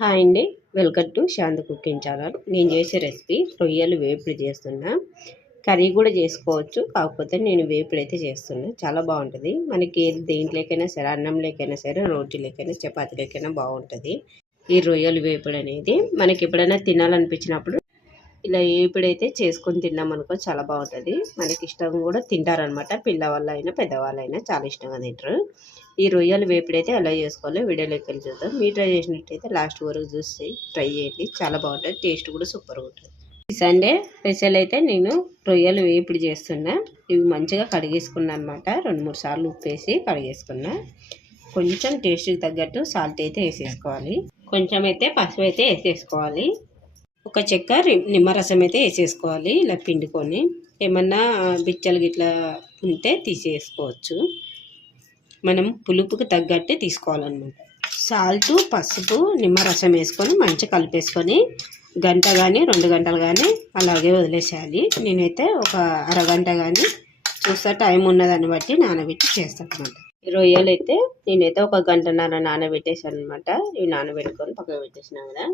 Hi అండి. Welcome to Shanta cooking channel. నేను చేసే రెసిపీ రొయ్యలు వేపుడు చేస్తున్నా. కర్రీ కూడా చేసుకోవచ్చు కాకపోతే నేను వేపుడు అయితే చేస్తున్నా. చాలా బాగుంటుంది. మనకి ఏది దేంట్లోకైనా సరే అన్నంలోకైనా సరే రోటీలోకైనా చపాతీలోకైనా బాగుంటుంది. ఈ రొయ్యలు వేపుడు అనేది మనకి ఎప్పుడైనా తినాలనిపించినప్పుడు ఇలా వేపుడైతే చేసుకొని తిన్నామనుకో చాలా బాగుంటుంది. మనకి ఇష్టం కూడా తింటారనమాట. పిల్లవాళ్ళైనా పెద్దవాళ్ళైనా చాలా ఇష్టంగా తింటారు. ఈ రొయ్యలు వేపుడైతే ఎలా చేసుకోవాలో వీడియోలోకి వెళ్ళి చూద్దాం. మీరు ట్రై చేసినట్టయితే లాస్ట్ వరకు చూసి ట్రై చేయండి. చాలా బాగుంటుంది. టేస్ట్ కూడా సూపర్గా ఉంటుంది. ఈ సండే స్పెషల్ అయితే నేను రొయ్యలు వేపుడు చేస్తున్నా. ఇవి మంచిగా కడిగేసుకున్నా అనమాట రెండు మూడు సార్లు ఉప్పు వేసి కడిగేసుకున్నా. కొంచెం టేస్ట్కి తగ్గట్టు సాల్ట్ అయితే వేసేసుకోవాలి. కొంచెం అయితే పసుపు అయితే వేసేసుకోవాలి. ఒక చెక్క నిమ్మరసం అయితే వేసేసుకోవాలి ఇలా పిండుకొని. ఏమన్నా బిచ్చలు గిట్లా ఉంటే తీసేసుకోవచ్చు. మనం పులుపుకి తగ్గట్టే తీసుకోవాలన్నమాట. సాల్ట్ పసుపు నిమ్మరసం వేసుకొని మంచిగా కలిపేసుకొని గంట కానీ రెండు గంటలు కానీ అలాగే వదిలేసేయాలి. నేనైతే ఒక అరగంట కానీ చూస్తా టైం ఉన్నదాన్ని బట్టి నానబెట్టి చేస్తాను అనమాట రొయ్యలు అయితే నేనైతే ఒక గంటన్నర నానబెట్టేసాను అనమాట ఇవి నానబెట్టుకొని పక్కన పెట్టేసినా కదా.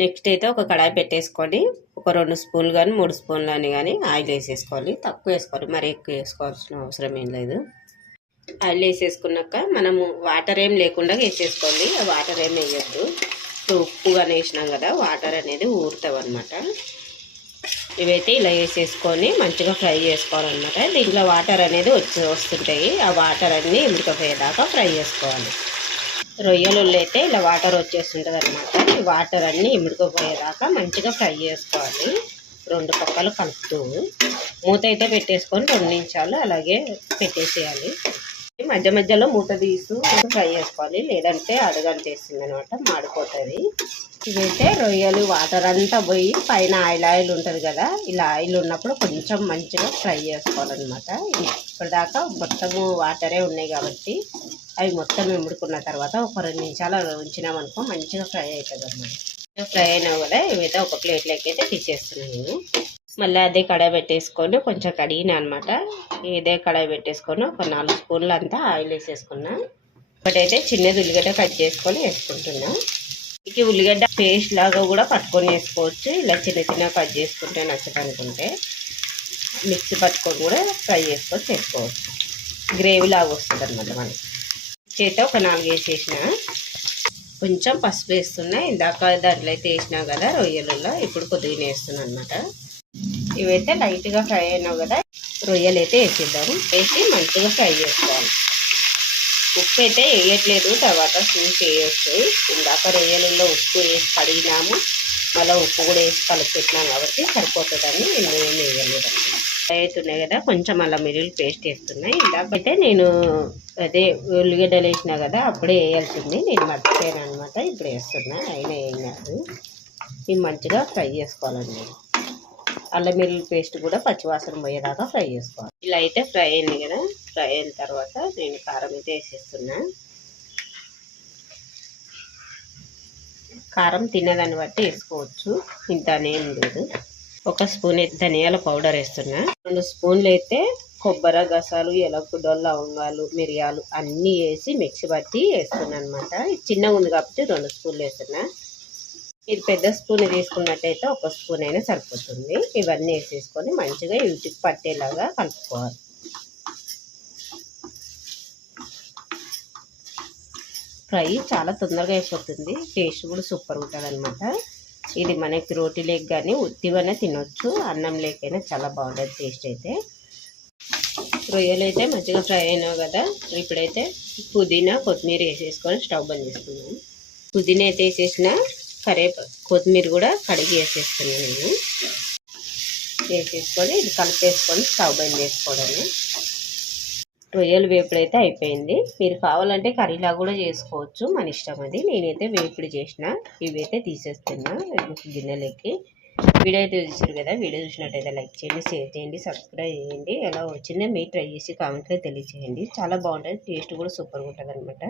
నెక్స్ట్ అయితే ఒక కడాయి పెట్టేసుకొని ఒక రెండు స్పూన్లు కానీ మూడు స్పూన్లు అని కానీ ఆయిల్ వేసేసుకోవాలి. తక్కువ వేసుకోవాలి. మరి ఎక్కువ వేసుకోవాల్సిన అవసరం ఏం లేదు. ఆయిల్ వేసేసుకున్నాక మనము వాటర్ ఏం లేకుండా వేసేసుకోవాలి. ఆ వాటర్ ఏం వేయద్దు. ఉప్పు కానీ వేసినాం కదా వాటర్ అనేది ఊరుతావు అనమాట ఇవైతే ఇలా వేసేసుకొని మంచిగా ఫ్రై చేసుకోవాలన్నమాట. దీంట్లో వాటర్ అనేది వచ్చి వస్తుంటాయి. ఆ వాటర్ అన్నీ ఉడకపోయేదాకా ఫ్రై చేసుకోవాలి. రొయ్యలు అయితే ఇలా వాటర్ వచ్చేస్తుంటుంది అనమాట వాటర్ అన్నీ ఇమిడిపోయేదాకా మంచిగా ఫ్రై చేసుకోవాలి. రెండు పక్కలు కలుపుతూ మూత అయితే పెట్టేసుకొని రెండు నిమిషాలు అలాగే పెట్టేసేయాలి. మధ్య మధ్యలో మూత తీస్తూ ఫ్రై చేసుకోవాలి. లేదంటే అడగంటేస్తుంది అనమాట మాడిపోతుంది. ఇదైతే రొయ్యలు వాటర్ అంతా పోయి పైన ఆయిల్ ఆయిల్ ఉంటుంది కదా ఇలా ఆయిల్ ఉన్నప్పుడు కొంచెం మంచిగా ఫ్రై చేసుకోవాలన్నమాట. ఇప్పటిదాకా మొత్తము వాటరే ఉన్నాయి కాబట్టి అవి మొత్తం ఎముడుకున్న తర్వాత ఒక రెండు నిమిషాలు ఉంచినామనుకో మంచిగా ఫ్రై అవుతుంది అన్నమాట ఫ్రై అయినా కూడా ఇవైతే ఒక ప్లేట్లోకి అయితే తీసేస్తున్నాను నేను. మళ్ళీ అదే కడాయి పెట్టేసుకొని కొంచెం కడిగిన అనమాట ఇదే కడాయి పెట్టేసుకొని ఒక నాలుగు స్పూన్లు అంతా ఆయిల్ వేసేసుకున్నా. ఒకటైతే చిన్నది ఉల్లిగడ్డ కట్ చేసుకొని వేసుకుంటున్నా. ఇక ఉల్లిగడ్డ పేస్ట్ లాగా కూడా పట్టుకొని వేసుకోవచ్చు. ఇలా చిన్న చిన్న కట్ చేసుకుంటే నచ్చదనుకుంటే మిక్సీ పట్టుకొని కూడా ఫ్రై చేసుకొని చేసుకోవచ్చు గ్రేవీ లాగా వస్తుంది అనమాట మనకి. చేత ఒక నాలుగు వేసేసిన. కొంచెం పసుపు వేస్తున్నా. ఇందాక దాంట్లో అయితే వేసినా కదా రొయ్యలలో. ఇప్పుడు కొద్దిగా వేస్తున్నా అనమాట ఇవైతే లైట్గా ఫ్రై అయినావు కదా రొయ్యలు అయితే వేసేద్దాము వేసి మంచిగా ఫ్రై చేసుకోవాలి. ఉప్పు అయితే వేయట్లేదు. తర్వాత చూసి వేయచ్చు ఇందాక రొయ్యలలో ఉప్పు వేసి కడిగినాము. మళ్ళీ ఉప్పు కూడా వేసి కలిపెట్టినాం కాబట్టి సరిపోతుందని నేను ఏం వేయలేదు. అవుతున్నాయి కదా కొంచెం అలా మిరియాలు పేస్ట్ వేస్తున్నాయి ఇందాకైతే నేను అదే ఉల్లిగడ్డలు వేసినా కదా అప్పుడే వేయాల్సింది. నేను మర్చిపోయాను అనమాట ఇప్పుడు వేస్తున్నా. అయినా ఏం కాదు. ఇవి మంచిగా ఫ్రై చేసుకోవాలండి. అల్లం మిరియాల పేస్ట్ కూడా పచ్చివాసన పోయేదాకా ఫ్రై చేసుకోవాలి. ఇలా అయితే ఫ్రై అయింది కదా ఫ్రై అయిన తర్వాత నేను కారం అయితే వేసేస్తున్నా. కారం తినేదాన్ని బట్టి వేసుకోవచ్చు. ఇంతనేం లేదు. ఒక స్పూన్ అయితే ధనియాల పౌడర్ వేస్తున్నా. రెండు స్పూన్లు అయితే కొబ్బరి గసాలు ఎలక్కుడో లవంగాలు మిరియాలు అన్నీ వేసి మిక్సీ పట్టి వేస్తున్నా అనమాట చిన్నగా ఉంది కాబట్టి రెండు స్పూన్లు వేస్తున్నా. ఇది పెద్ద స్పూన్ తీసుకున్నట్టయితే ఒక స్పూన్ అయినా సరిపోతుంది. ఇవన్నీ వేసేసుకొని మంచిగా ఇంటికి పట్టేలాగా కలుపుకోవాలి. ఫ్రై చాలా తొందరగా అయిపోతుంది. టేస్ట్ కూడా సూపర్ ఉంటుంది అనమాట ఇది మనకి రోటీ లేక్ కానీ ఉత్తివనే తినొచ్చు. అన్నం లేకైనా చాలా బాగుంటుంది టేస్ట్ అయితే. రొయ్యలు అయితే మంచిగా ఫ్రై అయినావు కదా. ఇప్పుడైతే పుదీనా కొత్తిమీర వేసేసుకొని స్టవ్ బంద్ చేసుకున్నాను పుదీనా అయితే వేసేసిన కరే కొత్తిమీర కూడా కడిగి వేసేసుకున్నాను నేను. వేసేసుకొని ఇది కలిపేసుకొని స్టవ్ బంద్ చేసుకోవడమే. రొయ్యలు వేపుడు అయితే అయిపోయింది. మీరు కావాలంటే కర్రీలా కూడా చేసుకోవచ్చు. మన ఇష్టం అది. నేనైతే వేపుడు చేసిన. ఇవైతే తీసేస్తున్నా. గిన్నెలకి. వీడియో అయితే చూసారు కదా? వీడియో చూసినట్టయితే లైక్ చేయండి షేర్ చేయండి సబ్స్క్రైబ్ చేయండి. ఎలా వచ్చిందో మీరు ట్రై చేసి కామెంట్లో తెలియజేయండి. చాలా బాగుంటుంది. టేస్ట్ కూడా సూపర్గా ఉంటుంది అనమాట